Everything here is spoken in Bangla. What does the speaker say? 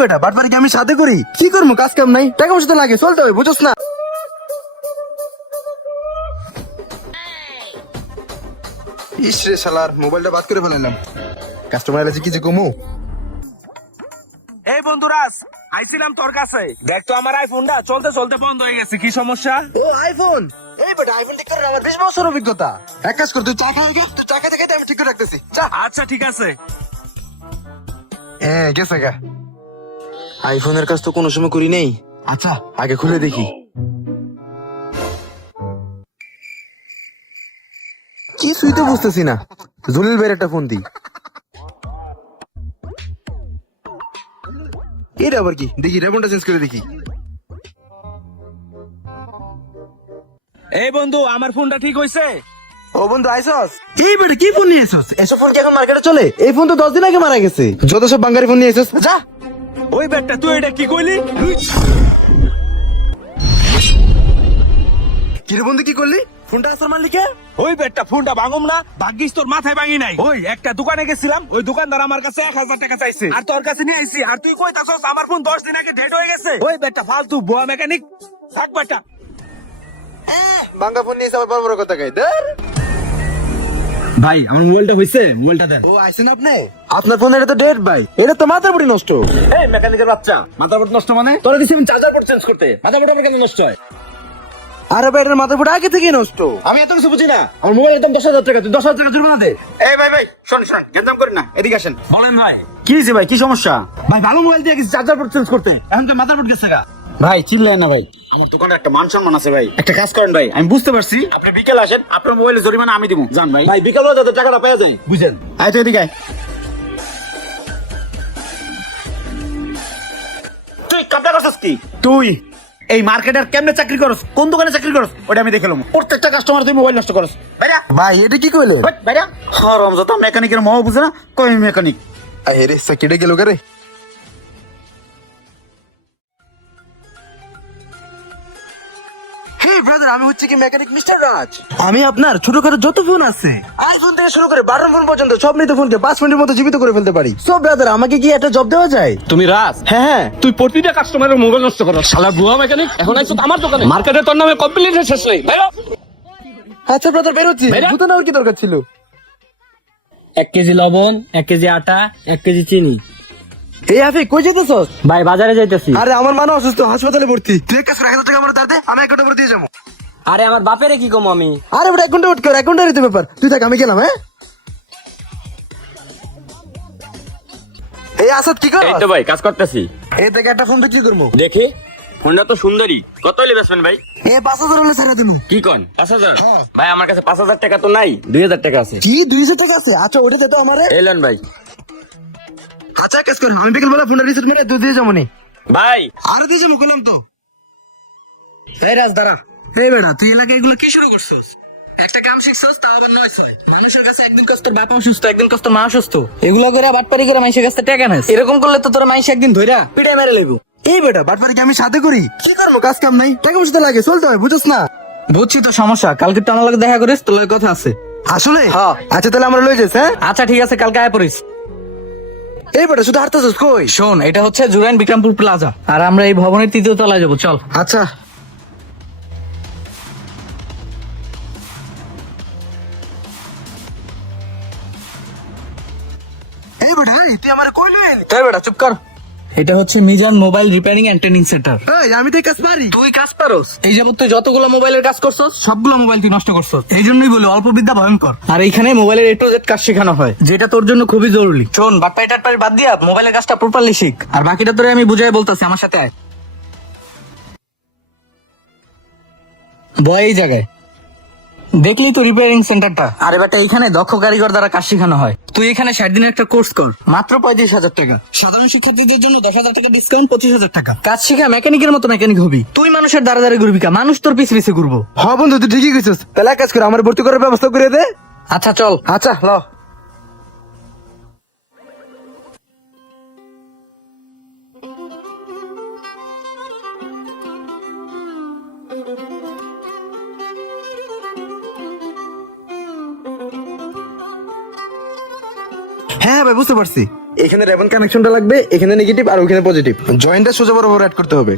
বেটা বাটপারি কি আমি সাথে করি? কি করবো, কাজ কাম নাই, টাকা পয়সা তো লাগে, চলতে হবে, বুঝছ না? ইস রে শালার, মোবাইলটা বাদ করে ফেলালাম। কাস্টমার এসে কি যে কমু। এই বন্ধুরাজ, আইছিলাম তোর কাছে। দেখ তো আমার আইফোনটা চলতে চলতে বন্ধ হয়ে গেছে, কি সমস্যা? ও আইফোন, এই বেটা আইফোন ঠিক করে আমার 20 বছর অভিজ্ঞতা। এক কাজ কর, তুই চা খাই গে, তুই চা খাইতে খাইতে আমি ঠিক করে রাখতেছি, চা। আচ্ছা ঠিক আছে। হ্যাঁ গেছে গা। আইফোনের কাজ তো কোনো সময় করি নেই। আচ্ছা আগে খুলে দেখি। কিছুই তো বুঝতেছি না। জলিল ভাইয়ের একটা ফোন দিই। এটা আবার কি, দেখি রেবনটা চেঞ্জ করে দেখি। এই বন্ধু, আমার ফোনটা ঠিক হইছে? ও বন্ধু আইসস? এই বেটা কি ফোন নিয়ে এসেছিস? এসব ফোন কি এখন মার্কেটে চলে? এই ফোন তো 10 দিন আগে মারা গেছে। যত সব বাঙ্গারি ফোন নিয়ে এসেছিস, যা। ওই বেটা, তুই এটা কি কইলি? কি রে বন্ধু, কি করলি? ফোনটা আসর মারলি কে? ওই বেটা, ফোনটা ভাঙুম না, ভাগ্যিস তোর মাথায় ভাঙি নাই। ওই একটা দোকানে গেছিলাম, ওই দোকানদার আমার কাছে 1000 টাকা চাইছে, আর তোর কাছে নিয়ে আইছি, আর তুই কইতাছস আমার ফোন 10 দিন আগে ডেট হয়ে গেছে। ওই বেটা ফালতু বুয়া মেকানিক, থাক বেটা। বাঙ্গা ফোন নিয়ে এসে আবার বড় বড় কথা কই। ধর। ভাই আমার মোবাইলটা হইছে, মোবাইলটা দেন। ও আইছেন আপনি? আপনার ফোন এটা তো ডেড ভাই, এটা তো মাথার বুড়ি নষ্ট। এই মেকানিকের বাচ্চা, মাদারবোর্ড নষ্ট মানে? তোরা দিছি আমি চার্জার পোর্ট চেঞ্জ করতে, মাদারবোর্ড আমার কেন নষ্ট হয়? আরে ভাই, এটার মাথার বুড়ি আগে থেকে নষ্ট। আমি এত কিছু বুঝি না, আমার মোবাইলের দাম 10,000 টাকা, তুই 10,000 টাকা জরিমানা দে। এই ভাই ভাই, শোন শোন, গেন্দাম করেন না, এদিকে আসেন। বলেন ভাই। কি হয়েছে ভাই, কি সমস্যা? ভাই ভালো মোবাইল দিয়ে গেছি চার্জার পোর্ট চেঞ্জ করতে, এখন তো মাদারবোর্ড গেছে গা। ভাই চিল্লেন না ভাই, আমার দোকানে একটা মান সম্মান আছে ভাই। একটা কাজ করেন ভাই, আমি বুঝতে পারছি, আপনি বিকেল আসেন, আপনার মোবাইলের জরিমানা আমি দিব। জান ভাই। ভাই বিকালও যাতে টাকাটা পেয়ে যায়, বুঝেন? আয় তো এদিকে আয়। তুই কাপড়া করছিস কি? তুই এই মার্কেটের কেমনে চাকরি করস, কোন দোকানে চাকরি করস, ওটা আমি দেখলাম। প্রত্যেকটা কাস্টমার তুই মোবাইল নষ্ট করস। বাইরা ভাই এটা কি কইলেন? বাইরা। রমজাদা মেকানিকের মহ বুঝে না, কই মেকানিক। আরে সাকিডে গেল রে। হেই ব্রাদার, আমি হচ্ছে কি মেকানিক মিস্টার রাজ। আমি আপনার ছোটখাটো যত ফোন আছে, আইফোন থেকে শুরু করে বাটন ফোন পর্যন্ত সব মৃত ফোনকে 5 মিনিটের মধ্যে জীবিত করে ফেলতে পারি। সো ব্রাদার, আমাকে কি একটা জব দেওয়া যায়? তুমি রাজ? হ্যাঁ হ্যাঁ। তুই প্রতিটা কাস্টমারের মোবাইল নষ্ট করো, শালা বুয়া মেকানিক। এখন আইছো আমার দোকানে, মার্কেটে তোর নামে কমপ্লেইন্টের শেষ নেই। বাইরে। আচ্ছা ব্রাদার, বেরোচ্ছি। বেরো। ভূতে নেওয়ার কি দরকার ছিল? 1 কেজি লবণ, 1 কেজি আটা, 1 কেজি চিনি। এই আফি কই যেতেছস? ভাই বাজারে যাইতেছি। আরে আমার মা না অসুস্থ, হাসপাতালে ভর্তি। তুই এক কাজ কর, 1000 টাকা আমার দাঁড় দে, আমি 1 ঘন্টা পরে দিয়ে যাবো। আরে আমার বাপেরে কি কম আমি? আরে বেটা 1 ঘন্টা ওয়েট কর, 1 ঘন্টার তো ব্যাপার। তুই থাক, আমি গেলাম। হ্যাঁ এই আসাদ কি কর? এই তো ভাই কাজ করতেছি। এই থেকে একটা ফোন বিক্রি করবো। দেখি ফোনটা তো সুন্দরী, কত হলে বেচবেন ভাই? এ 5000 হলে ছেড়ে দিনু। কি কন 5,000? ভাই আমার কাছে 5,000 টাকা তো নাই, 2,000 টাকা আছে। কি 200 টাকা আছে? আচ্ছা ওটা দে তো আমারে। এলেন ভাই। আচ্ছা কাজ কর, আমি বিকেল বেলা ফোনটা রিসেট মেরে দুধ দিয়ে যাবো নি। ভাই আরে দিয়ে যাবো কইলাম তো। এই রাজ দাঁড়া। এই বেটা, তুই এলাকায় এগুলো কি শুরু করছস? একটা কাম শিখছস, তাও আবার 900। মানুষের কাছে একদিন কষ্ট তোর বাপ অসুস্থ, একদিন কষ্ট মা অসুস্থ, এগুলো করে বাটপারি করে মানুষের কাছে টাকা নেস। এরকম করলে তো তোর মাইশ একদিন ধইরা পিটাই মেরে লইব। এই বেটা বাটপারি কি আমি সাথে করি? কি করবো, কাজ কাম নাই, টাকা পয়সা তো লাগে, চলতে হয়, বুঝছ না? বুঝছি তো সমস্যা, কালকে তো আমার লগে দেখা করিস, তোর লগে কথা আছে। আসলে হ্যাঁ। আচ্ছা তাহলে আমরা লই যাস। হ্যাঁ আচ্ছা ঠিক আছে, কালকে আয় পড়িস। এই বেটা শুধু হাঁটতেছস কই? শোন, এটা হচ্ছে জুরাইন বিক্রমপুর প্লাজা, আর আমরা এই ভবনের 3য় তলায় যাবো, চল। আচ্ছা এই বেটা, এই তুই আমারে কই লইলি? এই বেটা চুপ কর। এটা হচ্ছে Mizan mobile repairing and training centre. এই আমি তো এই কাজ পারি। তুই কাজ পারোস? এই যাবত তুই যতগুলো মোবাইলের কাজ করছস, সবগুলো মোবাইল তুই নষ্ট করছস। এই জন্যই বলি অল্প বিদ্যা ভয়ঙ্কর। আর এইখানে মোবাইলের A to Z কাজ শেখানো হয়, যেটা তোর জন্য খুবই জরুরি। শোন, বাটপাই টাটপাই বাদ দিয়া মোবাইলের কাজটা প্রপারলি শিখ, আর বাকিটা তোরে আমি বুঝাই বলতাছি, আমার সাথে আয়। বয় এই জায়গায়। দেখলি তো রিপেয়ারিং সেন্টারটা? আরে বেটা, এইখানে দক্ষ কারিগর দ্বারা কাজ শেখানো হয়। তুই এখানে 60 দিনের একটা কোর্স কর, মাত্র 35,000 টাকা। সাধারণ শিক্ষার্থীদের জন্য 10,000 টাকা ডিসকাউন্ট, 25,000 টাকা। কাজ শিখা মেকানিকের মতো মেকানিক হবি। তুই মানুষের দ্বারা দ্বারা ঘুরবি কা, মানুষ তোর পিছে পিছে ঘুরবো। হ্যাঁ বন্ধু, তুই ঠিকই কইছস। তাহলে এক কাজ কর, আমার ভর্তি করার ব্যবস্থা করে দে। আচ্ছা চল। আচ্ছা ল। হ্যাঁ ভাই বুঝতে পারছি। এখানে রেবন কানেকশনটা লাগবে, এখানে নেগেটিভ আর ওখানে পজিটিভ। জয়েন্টটা সোজা বরাবর অ্যাড করতে হবে।